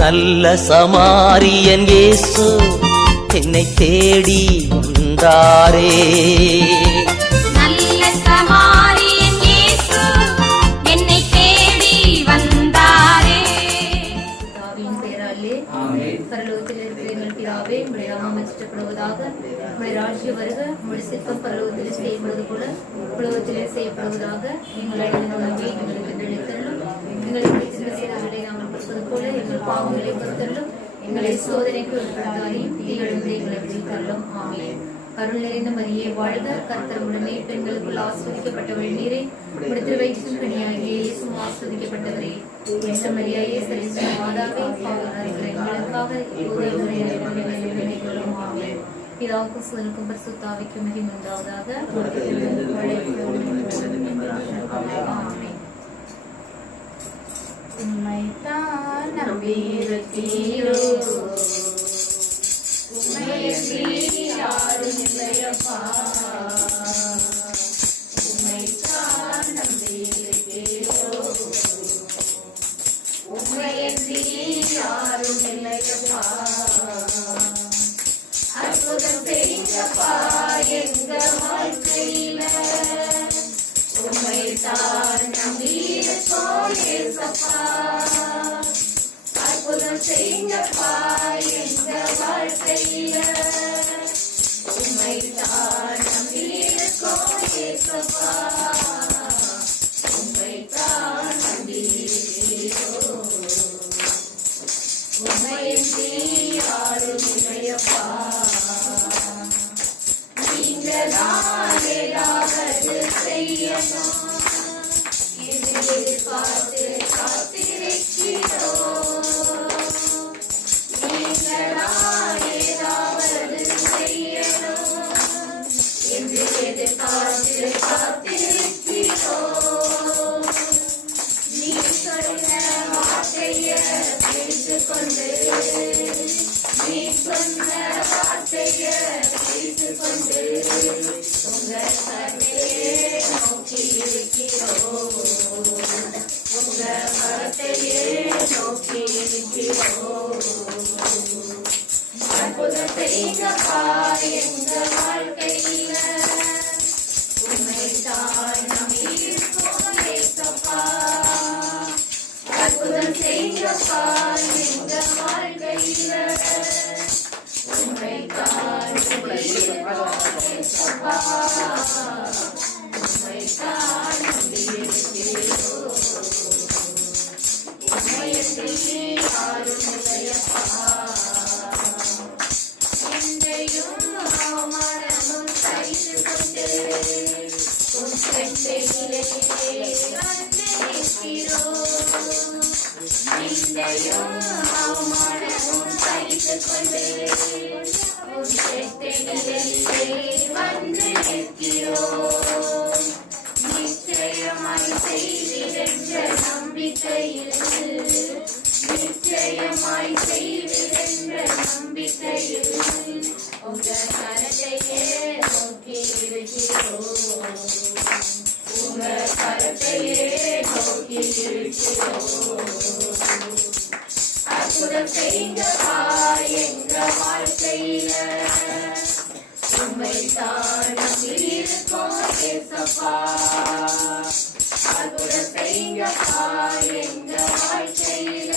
நல்ல சமாரியன் இயேசு என்னை தேடி வந்தாரே. நல்ல சமாரியன் இயேசு என்னை தேடி வந்தாரே. பிதாவின் பெயராலே பரலோகத்தில் இருக்கிற எங்கள் பிதாவே, உம்முடைய நாமம் அச்சிக்கப்படுவதாக. உம்முடைய ராஜ்யம் வருக. உம்முடைய சித்தம் பரலோகத்தில் செய்யப்படுவது போல உலகத்திலே செய்யப்படுவதாக. எங்கள் அடைந்த உணவை எங்களுக்கு அளித்தருளும். எங்களை பிடித்த செய்தவர்களை நாங்கள் கொடுப்பது போல எங்கள் பாவங்களை பொறுத்தருளும். எங்களை சோதனைக்கு உட்படுத்தாதையும் தீயெழுந்து எங்களை விடுவித்தருளும். ஆமென். அருள் நிறைந்த மரியே வாழ்க, கர்த்தர் உடனே பெண்களுக்குள் ஆஸ்வதிக்கப்பட்டவள் நீரே. உம்முடைய திருவயிற்றின் கனியாகிய இயேசுவும் ஆஸ்வதிக்கப்பட்டவரே. என்ற மரியாயே சரிசன மாதாவே, பாவம் இருக்கிற எங்களுக்காக இப்போது எங்களுடைய நேரங்களில் வேண்டிக் கொள்ளும். ஆமென். பிதாவுக்கும் சுதனுக்கும் பரிசுத்தாவிக்கும் மகிமை உண்டாவதாக. ஆமென். உம்மைத்தான் நம்பியிருக்கிறோ, உம்மையன்றி யாரும் இல்லையப்பா. உம்மைத்தான் நம்பியிருக்கிறோ, உம்மையன்றி யாரும் இல்லையப்பா. அற்புதம் செய்யப்பா எங்க வாழ்க்கையில, உம்மைத்தான் நம்பியிருக்கோம் ஏசப்பா. அற்புதம் செய்யப்பா எங்க வாழ்க்கையில, உம்மைத்தான் நம்பியிருக்கோம் ஏசப்பா. உம்மைத்தான் நம்பியிருக்கிறோம், உம்மையின்றி யாரும் இல்லையப்பா. நீங்கதான் ஏதாவது செய்யணும் என்று எதிர்பார்த்து காத்திருக்கிறோம். நீங்கதான் ஏதாவது செய்யணும் என்று எதிர்பார்த்து காத்திருக்கிறோம். நீ சொன்ன வார்த்தைய பிடித்துக் கொண்டு, நீ சொன்ன வார்த்தைய பிடித்துக் கொண்டு உங்க கருத்தையே நோக்கி இருக்கிறோம். உங்க கருத்தையே நோக்கி இருக்கிறோம். அற்புதம் செய்யப்பா எங்க வாழ்க்கையில, உம்மைத்தான் நம்பியிருக்கோம் ஏசப்பா. அற்புதம் செய்யப்பா எங்க வாழ்க்கையில, உம்மைத்தான் நம்பியிருக்கோம் ஏசப்பா. உம்மைத்தான் நம்பியிருக்கிறோம், உம்மையன்றி யாரும் இல்லையப்பா. இன்றையும் அவமானமும் சகித்து கொண்டு உம் செட்டையிலே வந்து நிற்கிறோம். இன்றையும் அவமானமும் சகித்துக் கொண்டு உம் செட்டையிலே வந்து நிற்கிறோம். நிச்சயமாய் செய்திருந்த நம்பிக்கையில், நிச்சயமாய் செய்திருந்த நம்பிக்கையில் உங்க கரத்தையே நோக்கி இருக்கிறோம். உங்க கரத்தையே நோக்கி இருக்கிறோம். அற்புதம் செய்யப்பா எங்க வாழ்க்கையில, உம்மைத்தான் நம்பியிருக்கோம் ஏசப்பா. அற்புதம் செய்யப்பா எங்க வாழ்க்கையில,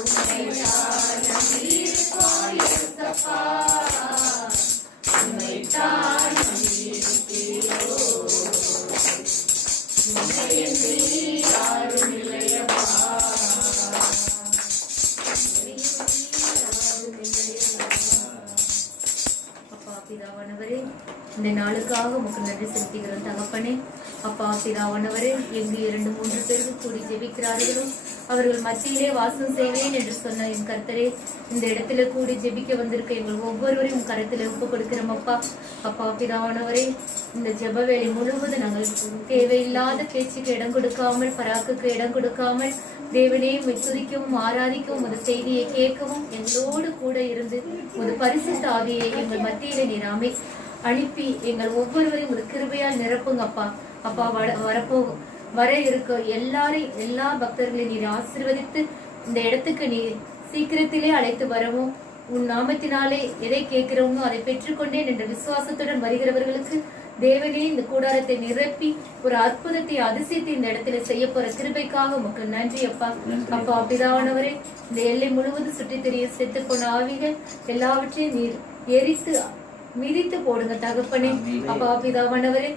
உம்மைத்தான் நம்பியிருக்கோம் ஏசப்பா. உம்மைத்தான் நம்பியிருக்கிறோம், உம்மையன்றி யாரும் இல்லையப்பா. அப்பா பிதாவானவரே, இந்த நாளுக்காக உமக்கு நன்றி செலுத்துகிறோம் தகப்பனே. அப்பா பிதாவானவரே, எங்கு 2-3 பேருக்கு கூடி ஜெபிக்கிறார்களோ அவர்கள் மத்தியிலே வாசம் செய்வேன் என்று சொன்ன என் கர்த்தரே, இந்த இடத்துல கூடி ஜெபிக்க வந்திருக்க எங்கள் ஒவ்வொருவரையும் கருத்துல ஒப்பு கொடுக்கிறோம் அப்பா. அப்பா பிதாவானவரே, இந்த ஜெப வேலை முழுவதும் நாங்கள் தேவையில்லாத பேச்சுக்கு இடம் கொடுக்காமல், பராக்குக்கு இடம் கொடுக்காமல், தேவனையும் துதிக்கவும் ஆராதிக்கவும் ஒரு செய்தியை கேட்கவும் எங்களோடு கூட இருந்து ஒரு பரிசுத்த ஆவியை எங்கள் மத்தியில நீராமே அனுப்பி எங்கள் ஒவ்வொருவரையும் ஒரு கிருபையால் நிரப்புங்க அப்பா. அப்பா வர இருக்க எல்லா பக்தர்களையும் நீர் ஆசீர்வதித்து இந்த இடத்துக்கு நீ சீக்கிரத்திலே அழைத்து வரவும், உன் நாமத்தினாலே எதை கேட்கிறோமோ அதை பெற்றுக்கொண்டேன் என்ற விசுவாசத்துடன் வருகிறவர்களுக்கு தேவனே இந்த கூடாரத்தை நிரப்பி ஒரு அற்புதத்தை அதிசயத்தை இந்த இடத்துல செய்ய போற கிருபைக்காக உமக்கு நன்றி அப்பா. அப்பா பிதாவானவரே, இந்த எல்லை முழுவதும் சுற்றி தெரிய செத்து போன ஆவிகள் எல்லாவற்றையும் நீர் எரித்து மிதித்து போடுங்க தகப்பனே. அப்பா பிதாவானவரே,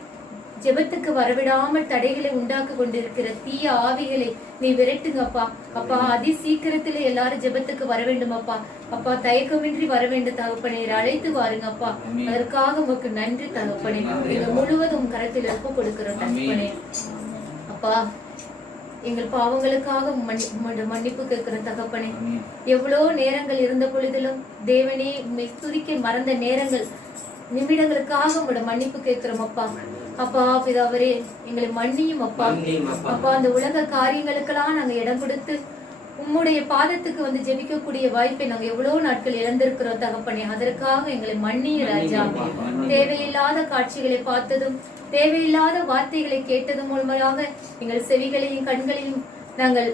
ஜெபத்துக்கு வரவிடாமல் தடைகளை உண்டாக்கி கொண்டிருக்கிற தீய ஆவிகளை நீ விரட்டுங்க அப்பா. அப்பா அதி சீக்கிரத்திலே எல்லாரும் ஜெபத்துக்கு வர வேண்டும் அப்பா. அப்பா தயக்கமின்றி வர வேண்டும் தகப்பனே, அழைத்து வாருங்க அப்பா. அதற்காக உமக்கு நன்றி தகப்பனே. எங்க முழுவதும் கரத்தில் ஒப்பு கொடுக்கிறோம் தகப்பனே. அப்பா எங்கள் பாவங்களுக்காக மன்னிப்பு கேட்கிற தகப்பனே. எவ்வளவு நேரங்கள் இருந்த பொழுதிலும் தேவனே உம்மை துதிக்க மறந்த நேரங்கள் நிமிடங்களுக்காக உங்களோட மன்னிப்பு கேட்கிறோம் அப்பா. அப்பா பிதாவரே, எங்களை மன்னியும் அப்பா. அப்பா அந்த உலக காரியங்களுக்கெல்லாம் நாங்க இடம் கொடுத்து உம்முடைய பாதத்துக்கு வந்து ஜெபிக்கக்கூடிய வாய்ப்பை நாங்க எவ்வளவு நாட்கள் இழந்திருக்கிறோம் தகப்பனே. அதற்காக எங்களை மன்னிய ராஜா. தேவையில்லாத காட்சிகளை பார்த்ததும் தேவையில்லாத வார்த்தைகளை கேட்டதும் மூலமாக எங்கள் செவிகளையும் கண்களையும் நாங்கள்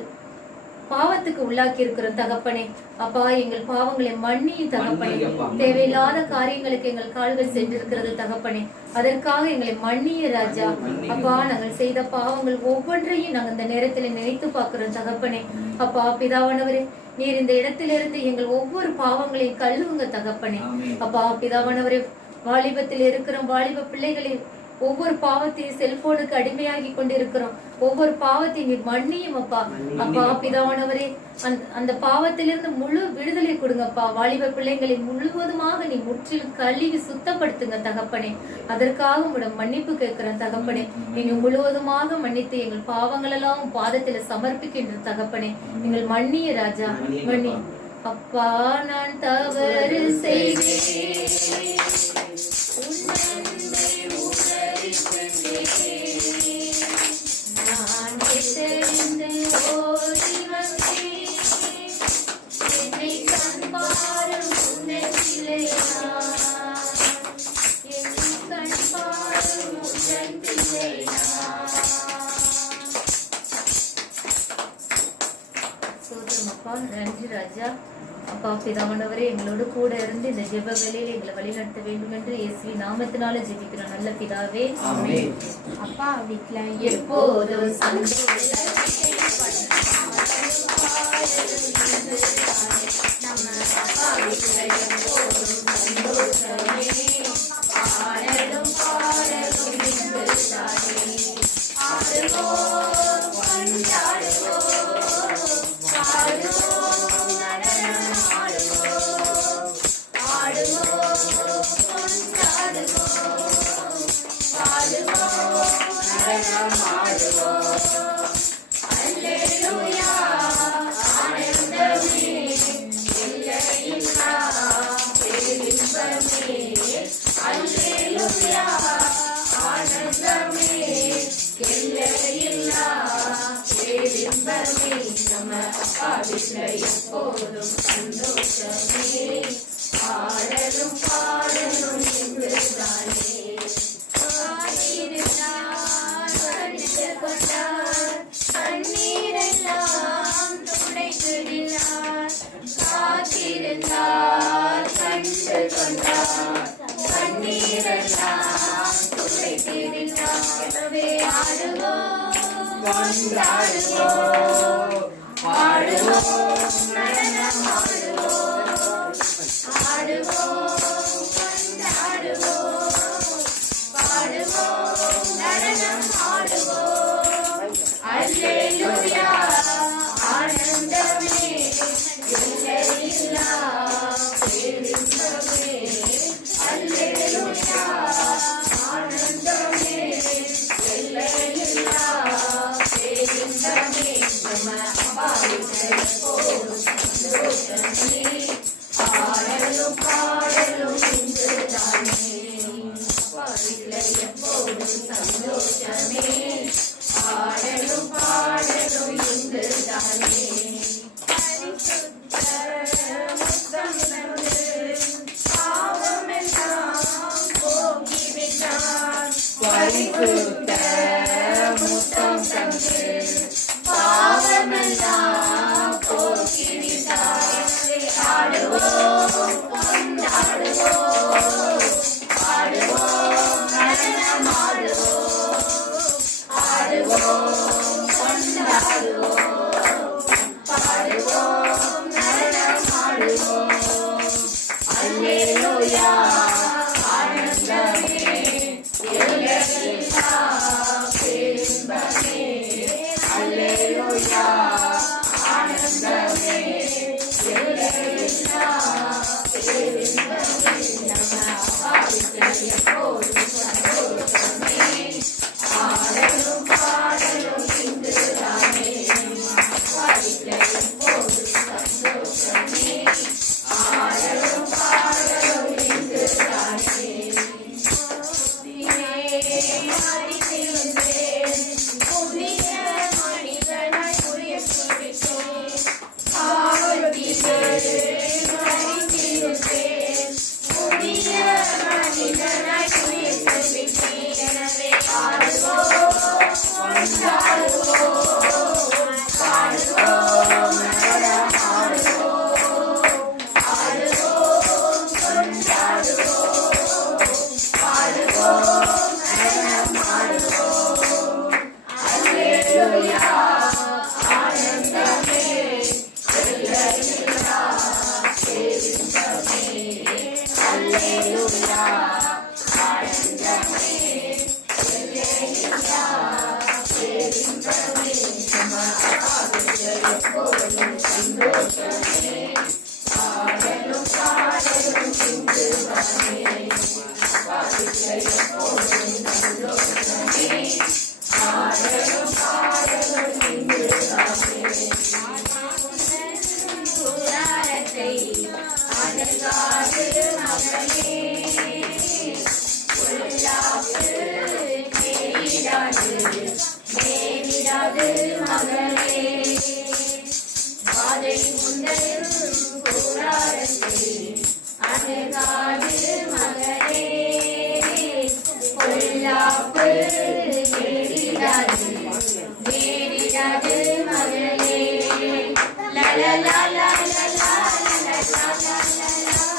பாவத்துக்கு உள்ளாக்கி இருக்கிறோம் தகப்பனே. அப்பா எங்கள் பாவங்களை மன்னியும் தகப்பனே. தேவையில்லாத காரியங்களுக்கு எங்கள் கால்கள் சென்றிருக்கிறது தகப்பனே. அதற்காக எங்களை மன்னிய ராஜா. அப்பா நாங்கள் செய்த பாவங்கள் ஒவ்வொன்றையும் நாங்கள் இந்த நேரத்துல நினைத்து பார்க்கிறோம் தகப்பனே. அப்பா பிதாவானவரே, நீர் இந்த இடத்திலிருந்து எங்கள் ஒவ்வொரு பாவங்களையும் கழுவுங்க தகப்பனே. அப்பா பிதாவானவரே, வாலிபத்தில் இருக்கிறோம் வாலிப பிள்ளைகளை ஒவ்வொரு பாவத்தையும் செல்போனுக்கு அடிமையாகி கொண்டிருக்கிறோம். ஒவ்வொரு பாவத்தையும் நீ மன்னியும் அப்பா. அப்பா பிதாவானவரே, அந்த பாவத்திலிருந்து முழு விடுதலை கொடுங்கப்பா. வாலிப பிள்ளைங்களை முழுவதுமாக நீ முற்றிலும் கழுவி சுத்தப்படுத்துங்க தகப்பனே. அதற்காக உங்களோட மன்னிப்பு கேட்கிறேன் தகப்பனே. நீங்க முழுவதுமாக மன்னித்து எங்கள் பாவங்கள் எல்லாம் பாதத்துல சமர்ப்பிக்கின்ற தகப்பனே. எங்கள் மன்னிய ராஜா, மன்னி அப்பா. நான் தவறு செய்தேன், நான் தெரிந்து ஓடி வந்தேன். என்னை கண்பாரும் உன்னதிலே நான், என்னை கண்பாரும் உன்னதிலே நான். சோதரம் அப்பா, நன்றி ராஜா. அப்பா பிதாவானவரே, எங்களோடு கூட இருந்து இந்த ஜெப வேளையில எங்களை வழிநடத்த வேண்டும் என்று இயேசுவின் நாமத்தினால ஜெபிக்கிறோம் நல்ல பிதாவே, ஆமென். அப்பா வீட்ல எப்போதும் சந்தோஷம் நம்ம அப்பா வீட்ல எப்போதும் சந்தோஷமே, பாடலும் பாடலும் இன்பத்தானே, ஆடுவோம் கொண்டாடுவோம், பாடுவோம் எப்போதும் சந்தோஷமே, பாடலும் பாடலும் இன்பத்தானே, கண்ணீரெல்லாம் துடைத்திடினார், காத்திருந்தார் கண்டு கொண்டார், கண்ணீரெல்லாம் துடைத்திடினார். எனவே ஆடுவோம் கொண்டாடுவோம், பாடுவோம் நடனம் ஆடுவோம், ஆடுவோம் கொண்டாடுவோம், பாடுவோம் நடனம் ஆடுவோம். அல்லேலூயா ஆனந்தமே, எல்லையில்லா பேரின்பமே, அல்லேலூயா ஆனந்தமே, எல்லையில்லா பேரின்பமே. நம்ம எப்போதும் சந்தோஷமே, பாடலும் பாடலும் இன்பத்தானே, எப்போதும் சந்தோஷமே, பாடலும் பாடலும் இன்பத்தானே. பரிசுத்த முத்தம் தந்து பாவமெல்லாம் போக்கிவிட்டார், பரிசுத்த முத்தம் தந்து பாவமெல்லாம் போக்கிவிட்டார். கட்டளை அணுகாது மகளே, பொல்லாப்பு நேரிடாது மகளே, வாதை உண்டல் கூடாரத்தை அணுகாது மகளே, பொல்லாப்பு நேரிடாது மகளே. லா லா லா லா லா லா லா லா லா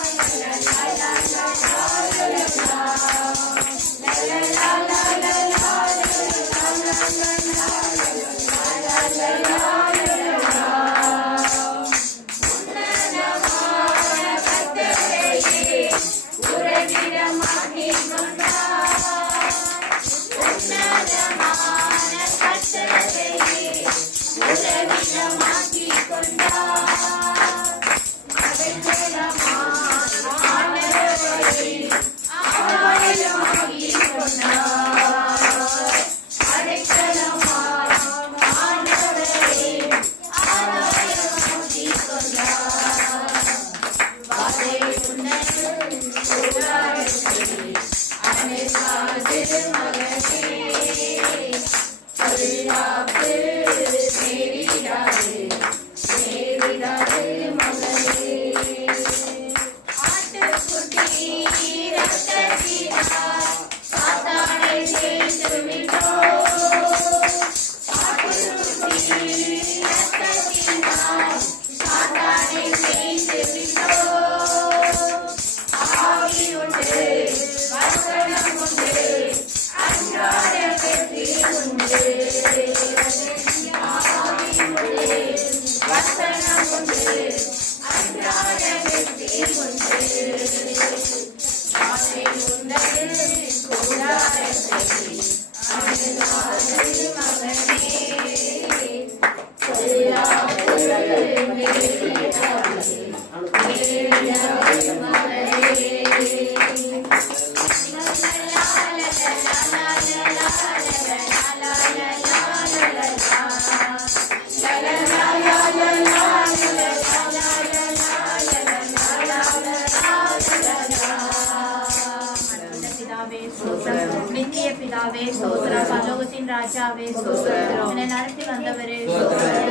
நித்திய பிதாவே ஸ்தோத்திரம், பரலோகத்தின் ராஜாவே ஸ்தோத்திரம், என்னை நடத்தி வந்தவரே,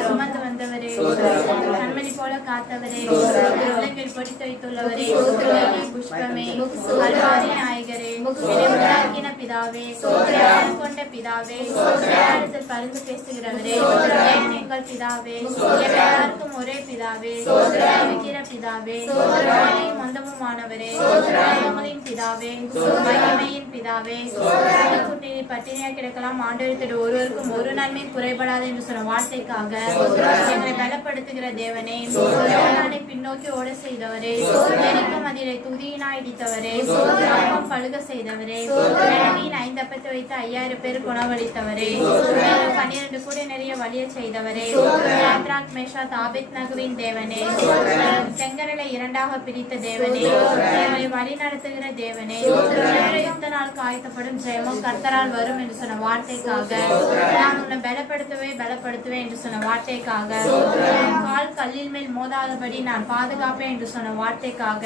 சுமந்து வந்தவரே, கண்மணி போல காத்தவரே, உள்ளங்கள் பொடித்து வைத்துள்ளவரே, புஷ்பமே, அல்வாரி நாயகரே, என்னை உண்டாக்கின பிதாவே, ஞானம் கொண்ட பிதாவே, இடத்தில் பரிந்து பேசுகிறவரே, எங்கள் பிதாவே, எல்லாருக்கும் ஒரே பிதாவே, இருக்கிற பிதாவே, மந்தமுமானவரே, பிதாவே, மகிமையின் பிதாவே, குட்டியில் பட்டினியா கிடக்கலாம், ஆண்டவரத்தில் ஒருவருக்கும் ஒரு நன்மை குறைபடாது என்று சொன்ன வார்த்தைக்காக எங்களை பலப்படுத்துகிற தேவனே, நாளை பின்னோக்கி ஓட செய்தவரே, எனக்கும் அதிலே துதியினாய் இடித்தவரே, பழுக செய்தவரே, நிலவின் 5 அப்பத்தை வைத்து 5000 பேர் குணவளித்தவரே, 12 கூட நிறைய வலிய செய்தவரே, சாத்ராக் மேஷாக் ஆபேத்நேகோவின் தேவனே, செங்கடலை 2ஆக பிரித்த தேவனே, எங்களை வழி நடத்துகிற தேவனே, யுத்த நாளுக்கு ஆயத்தப்படும் ஜெயமும் கர்த்தரால் வரும் என்று சொன்ன வார்த்தைக்காக, நான் உன்னை பலப்படுத்துவேன் என்று சொன்ன வார்த்தைக்காக, கால் கல்லில் மேல் மோதாதபடி நான் பாதுகாப்பேன் என்று சொன்ன வார்த்தைக்காக,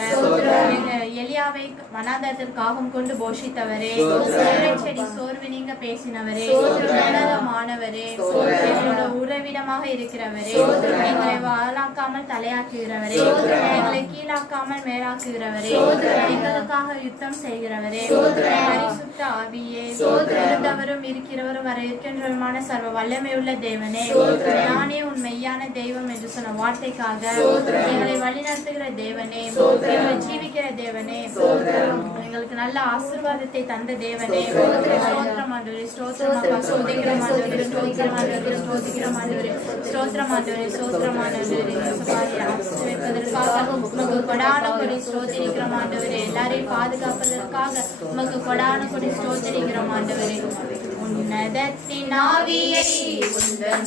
எலியாவை வனாந்தரத்திற்காகவும் கொண்டு போஷித்தவரே, செடி சோர்வு நீங்க பேசினவரே, உன்னதமானவரே, எங்களோட உறவிடமாக இருக்கிறவரே, எங்களை வாழாக்காமல் தலையாக்குகிறவரே, எங்களை கீழாக்காமல் மேலாக்குகிறவரே, எங்களுக்காக யுத்தம் செய்கிறவரே, பரிசுத்த ஆவியே, இருந்தவரும் இருக்கிறவரும் வர இருக்கின்றவருமான சர்வ வல்லமையுள்ள தேவனே, நானே உன் மெய்யான தெய்வம் என்று சொன்ன வார்த்தைக்காக, எங்களை வழிநடத்துகிற தேவனே, எங்களை ஜீவிக்கிற தேவனே, எங்களுக்கு நல்ல ஆசீர்வாதத்தை தந்த தேவனே, ஸ்தோத்திரம் ஆண்டவரே, ஸ்தோத்திரம் அப்பா, ஸ்தோத்திரம் ஆண்டவரே, ஸ்தோத்திரம் ஆண்டவரே, ஸ்தோத்திரம் ஆண்டவரே, ஸ்தோத்திரம் ஆண்டவரே, ஸ்தோத்திரம் ஆண்டவரே, ஆசீர்வதிப்பதற்காக உமக்கு கொடான கொடி ஸ்தோத்திரிக்கிறோம் ஆண்டவரே, எல்லாரையும் பாதுகாப்பதற்காக உமக்கு கொடான கொடி ஸ்தோத்திரிக்கிறோம் ஆண்டவரே. உன்னதத்தின் ஆவியை உந்தன்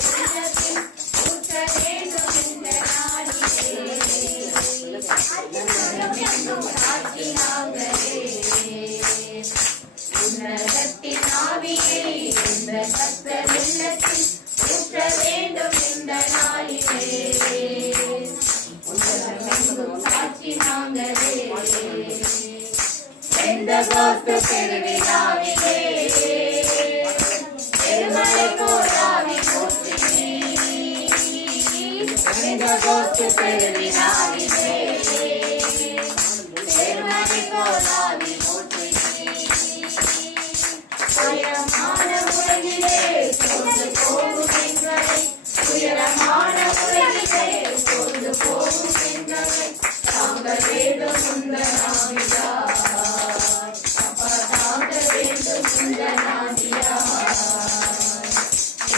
உள்ளத்தில் ஊற்ற வேண்டும் இந்த நாளிலே, உன்னதத்தின் ஆவியை உந்தன் உள்ளத்தில் ஊற்ற வேண்டும் இந்த நாளிலே, பெந்தகோஸ்து பெருவிழாவிலே பெருமழை போலாவி ஊற்றினே பெந்தகோஸ்து பெருவிழாவிலே பெருமழை போலாவி ஊற்றினே உயரமான உலகிலே சோர்ந்து போகும் எங்களை உயரமான உலகிலே சோர்ந்து போகும் எங்களை தாங்க வேண்டும் சுந்தராமியா அப்பா தாங்க வேண்டும் சுந்தராமியா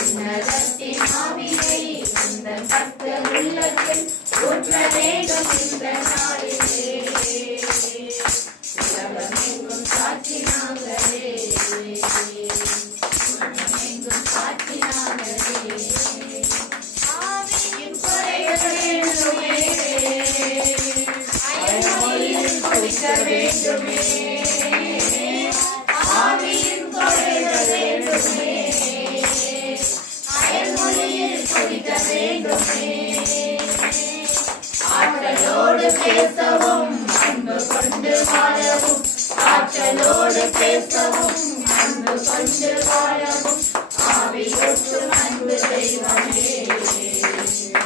உன்னதத்தின் ஆவியை உந்தன் பக்தர் உள்ளத்தில் ஊற்ற வேண்டும் இந்த நாளிலே உலகமெங்கும் சாட்சி நாங்களே உலகமெங்கும் சாட்சி நாங்களே ஆவியின் குறைகள் வேண்டுமே அயல்மொழியில் கொதிக்க வேண்டுமே ஆவியின் குறைகள் வேண்டுமே அயல்மொழியில் கொதிக்க வேண்டுமே ஆற்றலோடு பேசவும் அன்பு கொண்டு வாழவும் ஆற்றலோடு பேசவும் அன்பு கொண்டு வாழவும் ஆவி ஊற்றும் அன்பு தெய்வமே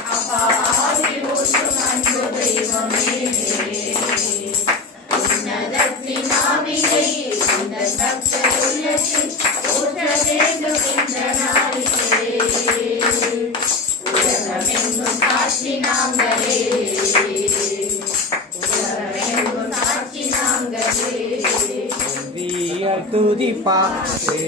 அப்பா ஆவி ஊற்றும் அன்பு தெய்வமே உன்னதத்தின் ஆவியை இந்த பக்தர் உள்ளத்தில் ஊற்ற வேண்டும் இந்த நாளிலே உலகமெங்கும் சாட்சி நாங்களே உலகமெங்கும் சாட்சி நாங்களே துதிப்பாரே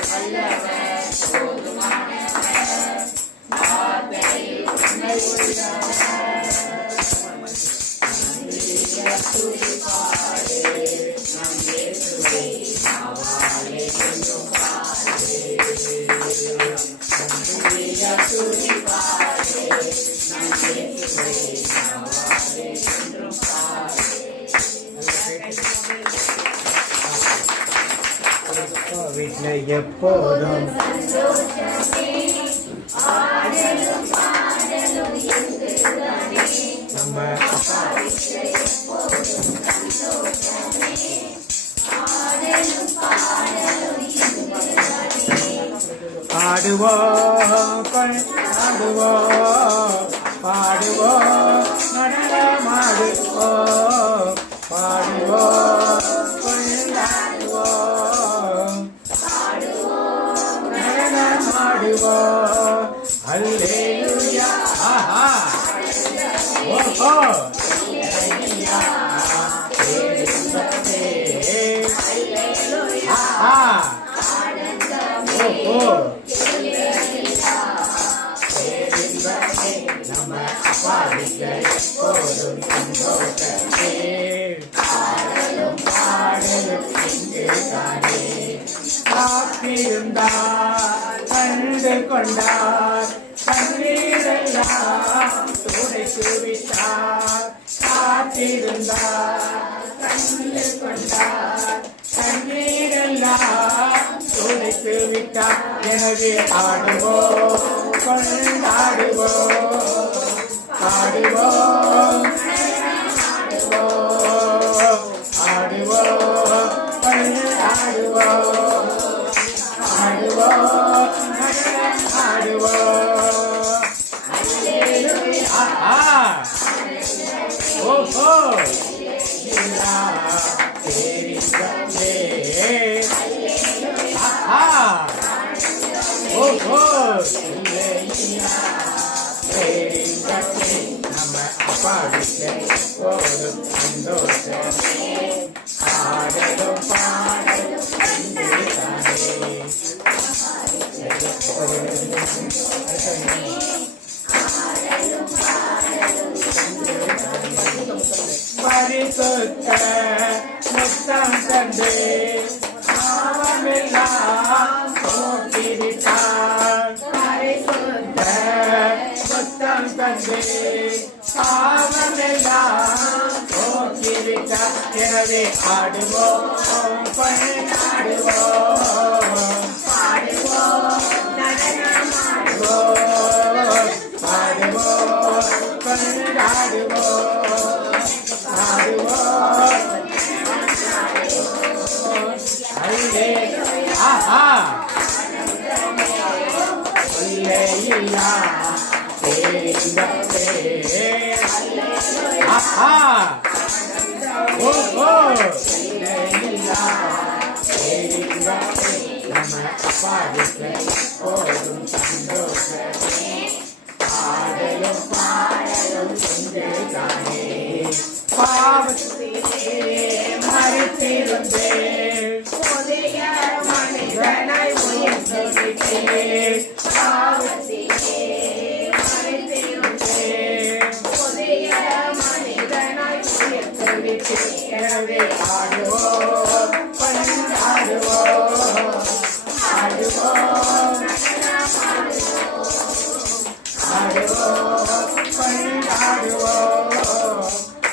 வல்லவர் வீட்டில் எப்போதும் நம்ம பாடுவோம் கொண்டாடுவோம் பாடுவோம் நடனமாடுவோம் பாடுவோம் கொண்டாடுவோம் நடனமாடுவோம் அல்லேலூயா ஆஹா ஓஹோ ஆஹா ஓஹோ நம்ம அப்பா வீட்டில் எப்போதும் சந்தோஷமே பாடலும் இங்கு தானே காத்திருந்தார் கண்டு கொண்டார் கண்ணீரெல்லாம் துடைத்து விட்டார் காத்திருந்தார் கண்டு கொண்டார் கண்ணீரெல்லாம் துடைத்து விட்டார் எனவே ஆடுவோம் கொண்டாடுவோம் ஆடுவோம் ஆடுவோம் கொண்டாடுவோம் ஆடுவோம் ஆடுவோம் ஆஹா ஓஹோ லீலா தேரி கண்ணே ஆஹா ஓஹோ லீலா தேரி கண்ணே நம்ம அப்பா வீட்டில் போதும் சந்தோஷமே ஆடலும் பாடலும் இங்கே தானே பரிசுத்த முத்தம் தந்து பாவமெல்லாம் போக்கிவிட்டார் பரிசுத்த முத்தம் தந்து பாவமெல்லாம் போக்கிவிட்டார் எனவே ஆடுவோம் கொண்டாடுவோம் பாடுவோம் நடனமாடுவோம் பாடுவோம் கொண்டாடுவோம் பாடுவோம் அல்லேலூயா ஆஹா அல்லேலூயா தேவனே ஆஹா ஓஹோ அல்லேலூயா தேவனே நம்ம அப்பா வீட்டில் போதும் சந்தோஷமே பாடலும் பாடலும் இங்கு தானே பாவத்திலே மறித்திருந்தேன் புதிய மனிதனாய் உயிர்த்தெழுந்தேன் பாவத்திலே மறித்திருந்தேன் புதிய மனிதனாய் உயிர்த்தெழுந்தேன் எனவே ஆடுவோம் கொண்டாடுவோம் ஆடுவோம் ஆடுவோம் கொண்டாடுவோம்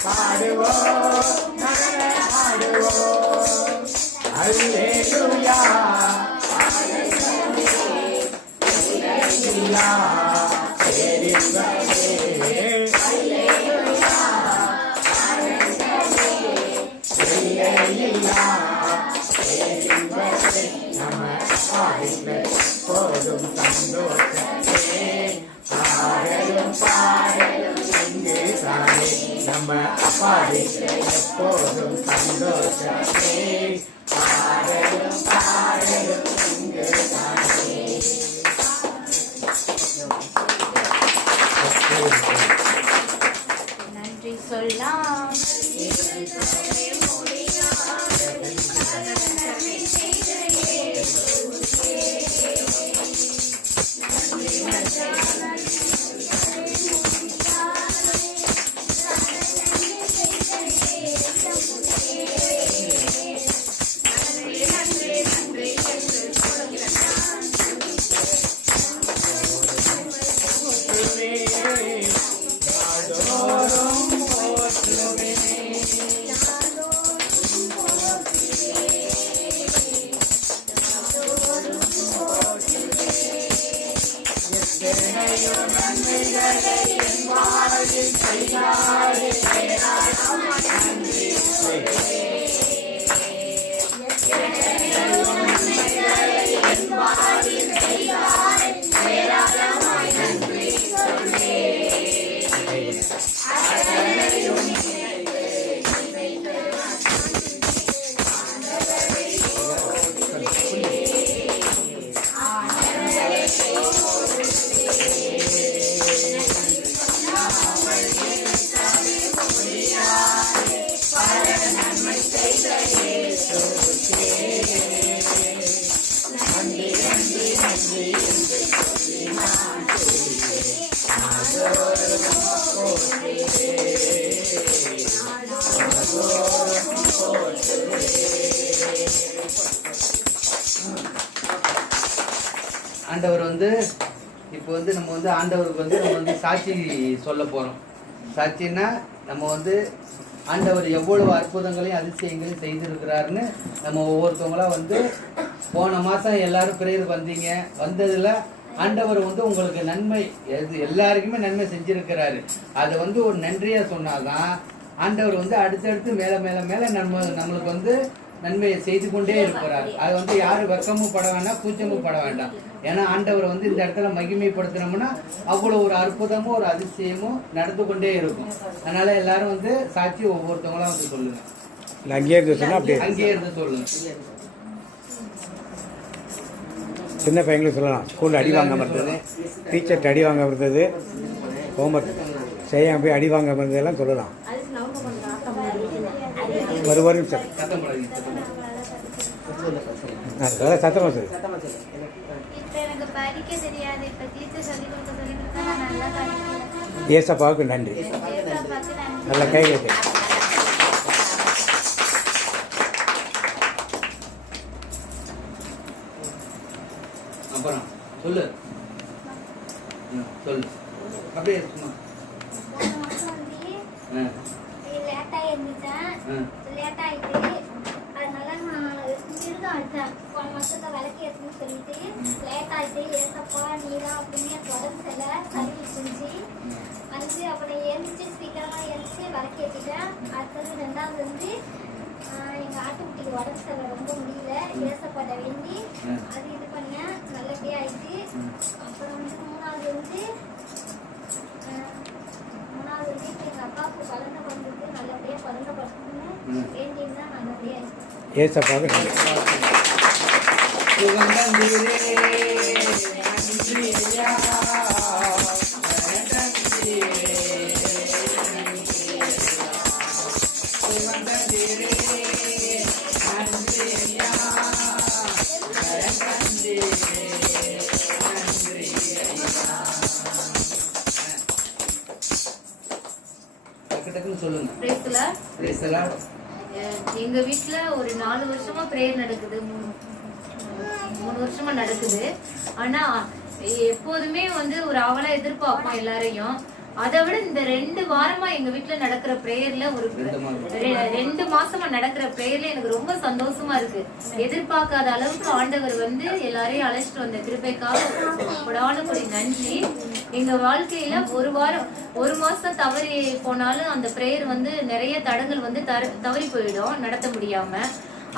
பாடுவோம் நடனமாடுவோம் அல்லேலூயா அல்லேலூயா அல்லேலூயா அல்லேலூயா நம்ம பாடில் போதும் சந்தோஷமே பாடலும் பாடலும் இங்கு தானே நம்ம பாடில் எப்போதும் சந்தோஷமே பாடலும் பாடலும் இங்கு தானே நன்றி சொல்லலாம் இப்போ நம்ம ஆண்டவருக்கு நம்ம சாட்சி சொல்ல போகிறோம். சாட்சின்னா நம்ம ஆண்டவர் எவ்வளவு அற்புதங்களையும் அதிசயங்களையும் செய்திருக்கிறாருன்னு நம்ம ஒவ்வொருத்தவங்களா போன மாதம் எல்லாரும் பிரேயர் வந்தீங்க. வந்ததில் ஆண்டவர் உங்களுக்கு நன்மை எல்லாருக்குமே நன்மை செஞ்சிருக்கிறாரு. அதை ஒரு நன்றியாக சொன்னாதான் ஆண்டவர் அடுத்தடுத்து மேலே மேலே மேலே நம்மளுக்கு நன்மையை செய்து கொண்டே இருக்கிறார். அது யாரும் வெக்கமும் பட வேண்டாம், கூச்சமும் பட வேண்டாம். ஏன்னா ஆண்டவர் இந்த இடத்துல மகிமைப்படுத்தினோம்னா அவ்வளோ ஒரு அற்புதமும் ஒரு அதிசயமும் நடந்து கொண்டே இருக்கும். அதனால எல்லாரும் சாட்சி ஒவ்வொருத்தவங்களா சொல்லுங்க. அங்கேயே இருந்து சொன்னா அப்படியே அங்கேயே இருந்து சொல்லுங்க. சின்ன பையங்களுக்கு சொல்லலாம். ஸ்கூலில் அடி வாங்க இருந்தது, டீச்சர்கிட்ட அடி வாங்க இருந்தது, ஹோம்ஒர்க் செய்ய போய் அடி வாங்க இருந்ததெல்லாம் சொல்லலாம். ஒரு நிமிஷம் சத்தமா சொல்லு. ஏசப்பாவுக்கு நன்றி. நல்ல கை வைக்க. அப்புறம் சொல்லு சொல்லு அப்படியே சும்மா. சொல்லிட்டு லேட் ஆயிட்டு ஏசப்பா நீரா அப்படின்னு உடம்பு செல்ல சரி செஞ்சு அப்புறம் எழுந்திரிச்சு சீக்கிரமா எழுந்திரிச்சு விளக்கேற்றிட்டேன். அடுத்தது ரெண்டாவது எங்க ஆட்டுக்குட்டிக்கு உடம்பு செல்ல ரொம்ப முடியல, ஏசப்பாட்ட வேண்டி அது இது பண்ணேன், நல்லபடியா ஆயிட்டு. அப்புறம் மூணாவது எங்க அப்பாவுக்கு குழந்தை பிறந்தது, நல்லபடியா குழந்தை பிறந்ததுன்னு வேண்டியிருந்தா நல்லபடியா ஆயிடுச்சு. ஏசப்பாவுக்கு சொல்லுங்க. எங்க வீட்டுல ஒரு 4 வருஷமா பிரேயர் நடக்குது, 3 வருஷமா நடக்குது. ஆனா எப்போதுமே ஒரு ஆவலா எதிர்பார்ப்போம் எல்லாரையும். அதை விட இந்த 2 வாரமா எங்க வீட்டுல நடக்கிற பிரேயர்ல ஒரு 2 மாசமா நடக்கிற பிரேயர்ல எனக்கு ரொம்ப சந்தோஷமா இருக்கு. எதிர்பார்க்காத அளவுக்கு ஆண்டவர் எல்லாரையும் அழைச்சிட்டு வந்த கிருபைக்காக கொடான நன்றி. எங்க வாழ்க்கையில ஒரு மாசம் தவறி போனாலும் அந்த பிரேயர் நிறைய தடங்கள் தவறி போயிடும், நடத்த முடியாம.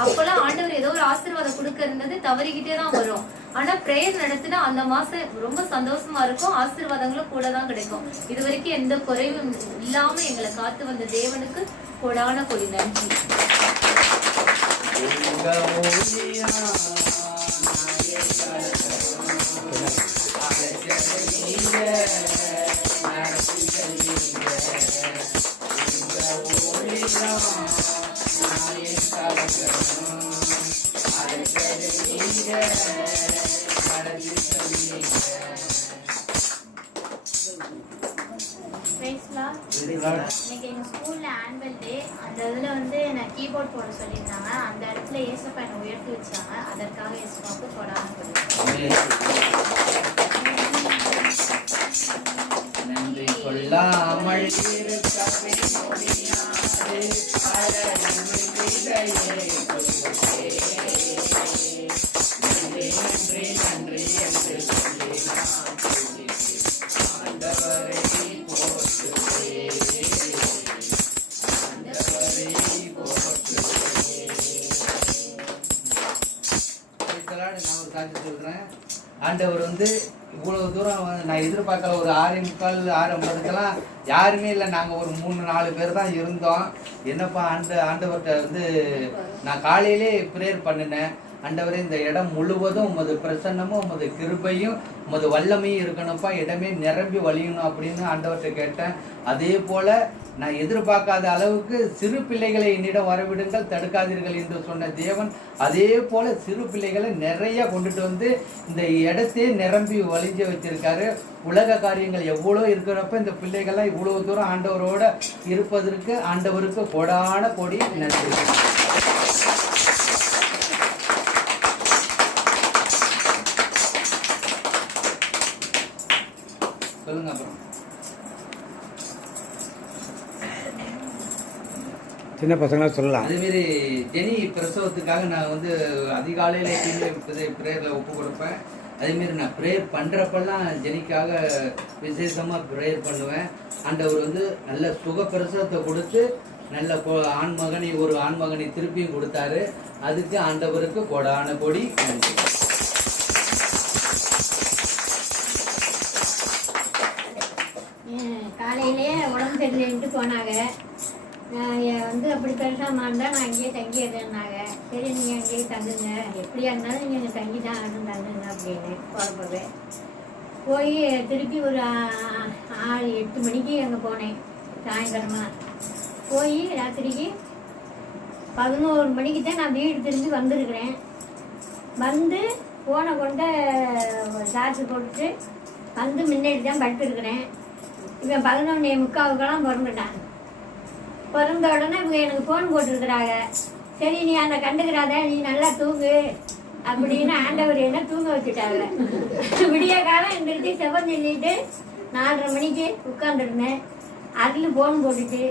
அப்பெல்லாம் ஆண்டவர் ஏதோ ஒரு ஆசீர்வாதம் கொடுக்க இருந்தது, தவறிக்கிட்டே தான் வரும். ஆனா பிரேயர் நடத்தினா அந்த மாசம் ரொம்ப சந்தோஷமா இருக்கும், ஆசீர்வாதங்களும் கூட தான் கிடைக்கும். இது வரைக்கும் எந்த குறைவும் இல்லாம எங்களை காத்து வந்த தேவனுக்கு கொடான கொடி நன்றி. இன்னைக்கு எங்க ஸ்கூல்ல ஆனுவல் டே. அந்த இதுல நான் கீபோர்ட் போட சொல்லியிருந்தாங்க. அந்த இடத்துல ஏசப்பா என்னை உயர்த்தி வச்சாங்க. அதற்காக ஏசப்பாவுக்கு போடாம நன்றி சொல்லாமல் ஆண்டவர் இவ்வளவு தூரம் நான் எதிர்பார்க்கல. ஒரு 6:45 6:50 யாருமே இல்லை. நாங்கள் ஒரு 3-4 பேர் தான் இருந்தோம். என்னப்பா ஆண்டவர்கிட்ட நான் காலையிலே ப்ரேயர் பண்ணினேன். ஆண்டவரே இந்த இடம் முழுவதும் உமது பிரசன்னமும் உமது கிருபையும் உமது வல்லமையும் இருக்கணும்ப்பா, இடமே நிரம்பி வழியணும் அப்படின்னு ஆண்டவர்கிட்ட கேட்டேன். அதே போல நான் எதிர்பார்க்காத அளவுக்கு சிறு பிள்ளைகளை என்னிடம் வரவிடுங்கள், தடுக்காதீர்கள் என்று சொன்ன தேவன் அதே போல சிறு பிள்ளைகளை நிறைய கொண்டுட்டு இந்த இடத்தையே நிரம்பி வழிஞ்ச வச்சிருக்காரு. உலக காரியங்கள் எவ்வளோ இருக்கிறப்ப இந்த பிள்ளைகள்லாம் இவ்வளோ தூரம் ஆண்டவரோட இருப்பதற்கு ஆண்டவருக்கு கொடான கொடி நன்றி. சின்ன பசங்களாம் சொல்லலாம். அதேமாரி ஜெனி பிரசவத்துக்காக நான் வந்து அதிகாலையில் எப்பயுமே ப்ரேயரில் ஒப்பு கொடுப்பேன். அதேமாரி நான் ப்ரேயர் பண்ணுறப்பெல்லாம் ஜெனிக்காக விசேஷமாக ப்ரேயர் பண்ணுவேன். ஆண்டவர் வந்து நல்ல சுகப்பிரசவத்தை கொடுத்து நல்ல ஒரு ஆண்மகனை திருப்பியும் கொடுத்தாரு. அதுக்கு ஆண்டவருக்கு கொடான கொடி நன்றி. காலையிலே உடம்பு சரியில்லைன்ட்டு போனாங்க. வந்து அப்படி பெருசாக இருந்தால் நான் அங்கேயே தங்கிடுறேன்னாங்க. சரி நீங்கள் அங்கேயே தங்குங்க, எப்படியா இருந்தாலும் நீங்கள் அங்கே தங்கி தான் ஆகணும், தங்குங்க அப்படின்னு போகிறப்பவே போய் திருப்பி ஒரு 6-8 மணிக்கு அங்கே போனேன். சாயந்தரமாக போய் ராத்திரிக்கு 11 மணிக்கு தான் நான் வீடு திரும்பி வந்திருக்கிறேன். வந்து ஃபோனை கொண்டு சார்ஜ் போட்டுட்டு வந்து முன்னாடி தான் படுத்துருக்குறேன். இவன் 11:45 பிறந்துட்டான். பிறந்த உடனே இவங்க எனக்கு ஃபோன் போட்டுருக்குறாங்க. சரி நீ அந்த கண்டுக்கிறாத, நீ நல்லா தூங்கு அப்படின்னு ஆண்டவர் என்ன தூங்க வச்சுட்டாங்க. விடிய காலம் எந்திரிச்சு செவன் சொல்லிட்டு 4:30 மணிக்கு உட்காந்துருந்தேன். அதில் ஃபோன் போட்டுட்டு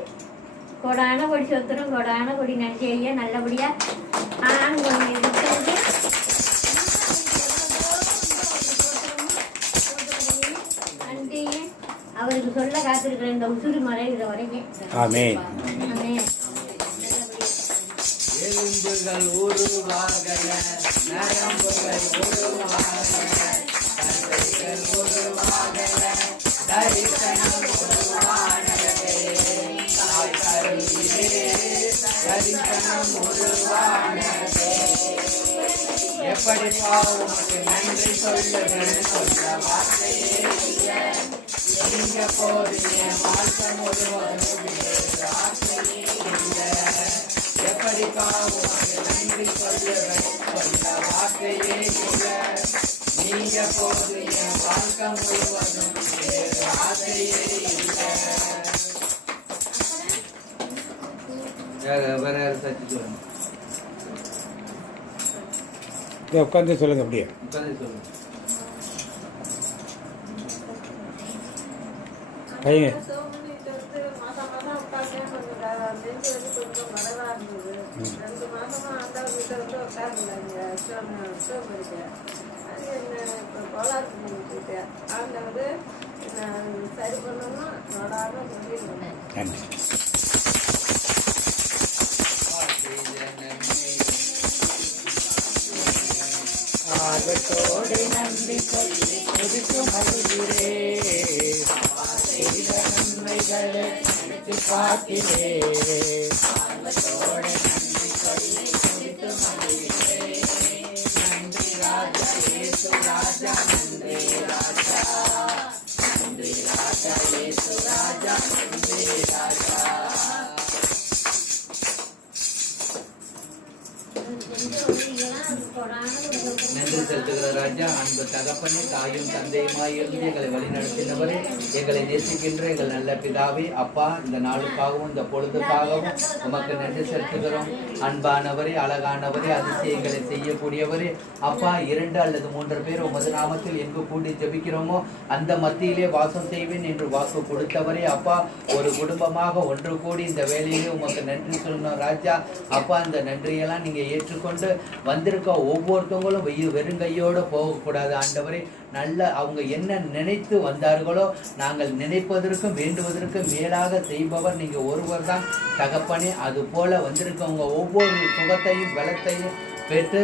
கொடான கொடி சொத்துரும், கொடான கொடி நினச்சி ஐயா நல்லபடியாக ஆண் கொண்டு இருக்கிறது நன்றி. அவருக்கு சொல்ல காத்திருக்கிற இந்த உசுறு மறைகிற வரைக்கும். ஆமென். ஆமென். எலும்புகள் உருவாகல, நரம்புகள் உருவாகல, தசைகள் உருவாகல, தரிசனம் உருவானதே, தாய் கருவிலே தரிசனம் உருவானதே. எப்படி உமக்கு நன்றி சொல்லுங்கள், சொல்ல வார்த்தையே இல்லை. நீங்க போறீங்க வாழ்க்கை முழுவதும் வார்த்தையே இல்லை. எப்படி உமக்கு நன்றி சொல்லுங்கள், சொல்ல வார்த்தையே இல்லை. நீங்க போறீங்க வாழ்க்கை முழுவதும் வார்த்தையே இல்லை. வேற யாரும் சச்சி சொல்லுங்க. உட்காந்து சொல்லுங்க. அப்படியே உட்காந்து சொல்லுங்க. பையன் மாசம் உட்காந்து கொஞ்சம் நெஞ்சு வந்து கொஞ்சம் மரவா இருந்தது. 2 மாசமா ஆண்டவர் வந்து உட்காந்துருந்தாங்க. ஸ்டோம் இருக்கு. அது என்ன இப்போ கோளாறு பண்ணிட்டு ஆண்டவர் சரி பண்ணணும்னா நோடாம சொல்லிடுவேன். நன்றி. ஆகத்தோடு நன்றி சொல்லி துதிக்கும் மகிழ்கிறே, செய்த நன்மைகளை நினைத்து பார்க்கிறே. ஆகத்தோடு நன்றி சொல்லி துதிக்கும் மகிழ்கிறே. நன்றி ராஜா இயேசு ராஜா, நன்றி ராஜா, நன்றி ராஜா இயேசு ராஜா, நன்றி ராஜா. நன்றி செலுத்துகிற ராஜா, அன்பு தகப்பனே, தாயும் தந்தையுமாய் இருந்து எங்களை வழிநடத்தினவரே, எங்களை நேசிக்கின்ற எங்கள் நல்ல பிதாவே, அப்பா, இந்த நாளுக்காகவும் இந்த பொழுதுக்காகவும் உமக்கு நன்றி செலுத்துகிறோம். அன்பானவரே, அழகானவரே, அதிசயங்களை செய்யக்கூடியவரே, அப்பா, 2 அல்லது 3 பேர் உமது நாமத்தில் எங்கு கூடி ஜெபிக்கிறோமோ அந்த மத்தியிலே வாசம் செய்வேன் என்று வாக்கு கொடுத்தவரே, அப்பா, ஒரு குடும்பமாக ஒன்று கூடி இந்த வேலையிலே உமக்கு நன்றி சொல்லணும் ராஜா. அப்பா, இந்த நன்றியெல்லாம் நீங்க ஏற்றுக்கொண்டு வந்திருக்க ஒவ்வொருத்தவங்களும் வெறுங்கையோடு போகக்கூடாது ஆண்டவரே. நல்ல அவங்க என்ன நினைத்து வந்தார்களோ நாங்கள் நினைப்பதற்கும் வேண்டுவதற்கும் மேலாக செய்பவர் நீங்க ஒருவர் தான் தகப்பனே. அது போல வந்திருக்கவங்க ஒவ்வொரு சுகத்தையும் பலத்தையும் பெற்று